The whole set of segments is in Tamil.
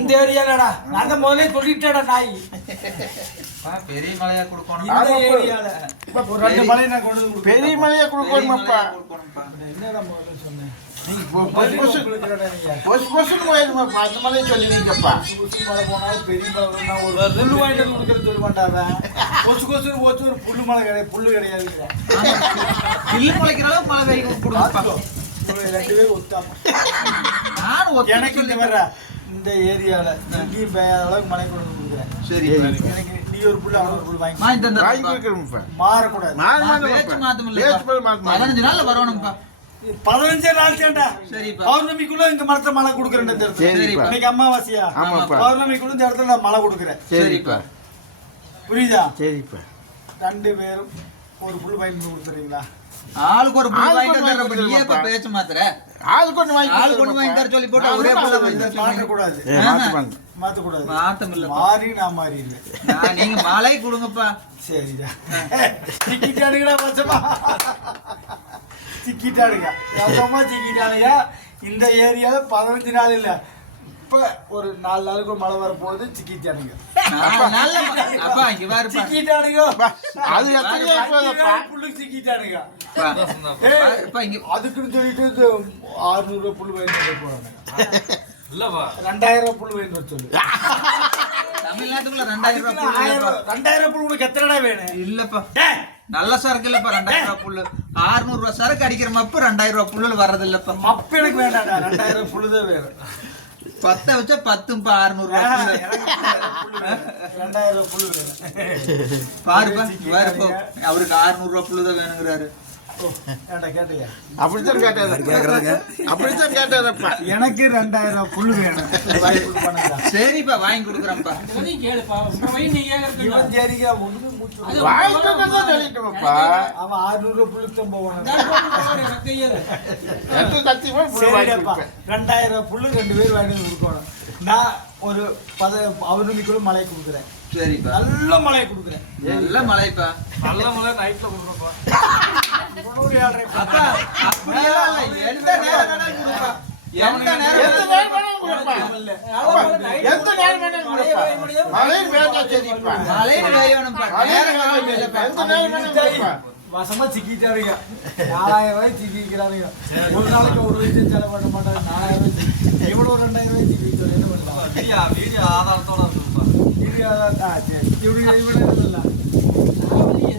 இந்த ஏரியாலடா நான் தான் முதல்ல சொல்லிட்டேடா நாய். பெரிய மலையா கொடுக்கணும். இந்த ஏரியால ஒரு 2 மலை நான் கொண்டு வந்து பெரிய மலையா கொடுக்கணுமாப்பா. என்னடா முதல்ல சொன்னேன். போயிருமாப்பா அந்த மலையை சொல்லுவீங்கப்பா. கொசு மலை போனாலும் பெரிய மலை ஒரு புல்லு வாங்கிட்டு வந்து கொடுக்குறது சொல்ல மாட்டாதான். கொசு ஒரு புல்லு மலை கிடையாது, புல்லு கிடையாது. புல்லு முளைக்கிற அளவுக்கு மலை வெயில் கொடுப்பா. 2 பேரும் ஒத்தாம நானும் எனக்கு இந்த வர இந்த ஏரியால இங்கேயும் அளவுக்கு மலை கொண்டு வந்து கொடுக்குறேன். சரி எனக்கு நீ ஒரு புல்லு அவன் ஒரு புல்லு வாங்கி வாங்கி கொடுக்கணும்ப்பா. மாறக்கூடாது. பேச்சு மாத்தமில்ல. 15 நாள்ல வரணும்ப்பா. 15 நாள் சேண்டா. சரிப்பா. பௌர்ணமிக்குள்ள இந்த மரத்தை மழை கொடுக்குறேன். இந்த இடத்துல சரிப்பா. இன்னைக்கு அமாவாசையா? ஆமாப்பா. பௌர்ணமிக்குள்ள இந்த இடத்துல நான் மழை கொடுக்குறேன். சரிப்பா புரியுதா? சரிப்பா. 2 பேரும் ஒரு புல்லு வாங்கி கொடுத்துறீங்களா? ஆளுக்கு ஒரு புல் வாங்கி தரப்ப நீ ஏப்பா பேச்சு மாத்துற? ஆளுக்கு ஒண்ணு வாங்கி தர சொல்லி போட்டா ஒரே புல்ல வாங்கி தர சொல்லி மாற்றக்கூடாது. மாற்றக்கூடாது. மாத்தமில்ல. மாறி நான் மாறிடுவேன். நீங்க மலை கொடுங்கப்பா. சரிடா. சிக்கிட்டானுங்கடா மச்சமா. சிக்கிட்டானுங்க. எவ்வளோமா சிக்கிட்டானுங்க. இந்த ஏரியாவில் 15 நாள் இல்லை, இப்போ ஒரு 4 நாளுக்கு மழை வரப்போகுது. சிக்கிட்டானுங்க. அப்பா இங்க பாருப்பா. சிக்கிட்டானுங்க. அது எத்தனை புல்லுக்கு சிக்கிட்டானுங்க. அதுக்குன்னு சொல்லிட்டு 600 புல்லு வாங்கி போறாங்க. 2000 புல்லு வாங்கி சொல்லு. தமிழ்நாட்டுக்குள்ள 2000 புல்லு உனக்கு எத்தனைடா வேணும்? இல்லப்பா, நல்ல சரக்கு இல்லப்பா. 2000 புல்லு 600 சரக்கு அடிக்கிற மப்பு 2000 புல்லு வர்றது இல்லப்பா. மப்பு எனக்கு வேண்டாம்டா, 2000 புல்லு தான் வேணும். 10 வச்சா 10ப்பா 600 2000 புல்லு வேணும். பாருப்பா அவருக்கு 600 புல்லு தான் வேணுங்கிறாரு. அப்படித்தான் கேட்டாரப்பா. எனக்கு 2000 புல்லு வேணும். சரிப்பா வாங்கி கொடுக்குறேன்ப்பா. அவன் 600 புல்லுக்கு போவான். 2000 புல்லு 2 பேர் வாங்கி கொடுக்கணும். நான் ஒரு பௌர்ணமிக்குள்ள மழை கொடுக்குறேன். சரிப்பா, நல்ல மழையை கொடுக்குறேன். நல்ல மழைப்பா. நல்ல மழை நைட்ல கொடுக்குறப்பா. அப்படியெல்லாம் இல்ல, எந்த நேரம் வேணாலும் கொடுப்பா. எந்த நேரம் மழைன்னு வேயணும்ப்பா. வசமா சிக்கிட்டாருங்க. 4000 ரூபாய் சிக்கிக்கிறாருங்க. ஒரு நாளைக்கு ஒரு வயசு செலவு பண்ண மாட்டாங்க. 4000 ரூபாய் இவ்வளவு 2000 ரூபாய் சிக்கிட்டு என்ன பண்ணுவாங்க? வீடியோ ஆதாரத்தோட வீடியோ ஆதாரம். சரி இப்படி இல்லை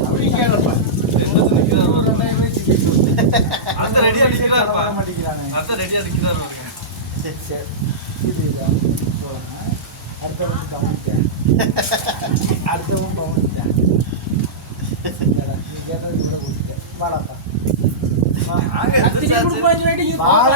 அப்படி கேளப்பா. 2000 ரூபாய் சிக்கிட்டு அந்த ரெடி அடிக்கிறாரு மாட்டேங்கிறாங்க. அந்த ரெடி அடிக்கிறாரு. சரி சரி இது அடுத்தவன் கவனிச்சேன். அடுத்தவன் கவனிச்சேன். நீ கேட்டது கூட கொடுத்தேன். வாடாப்பா வாழ.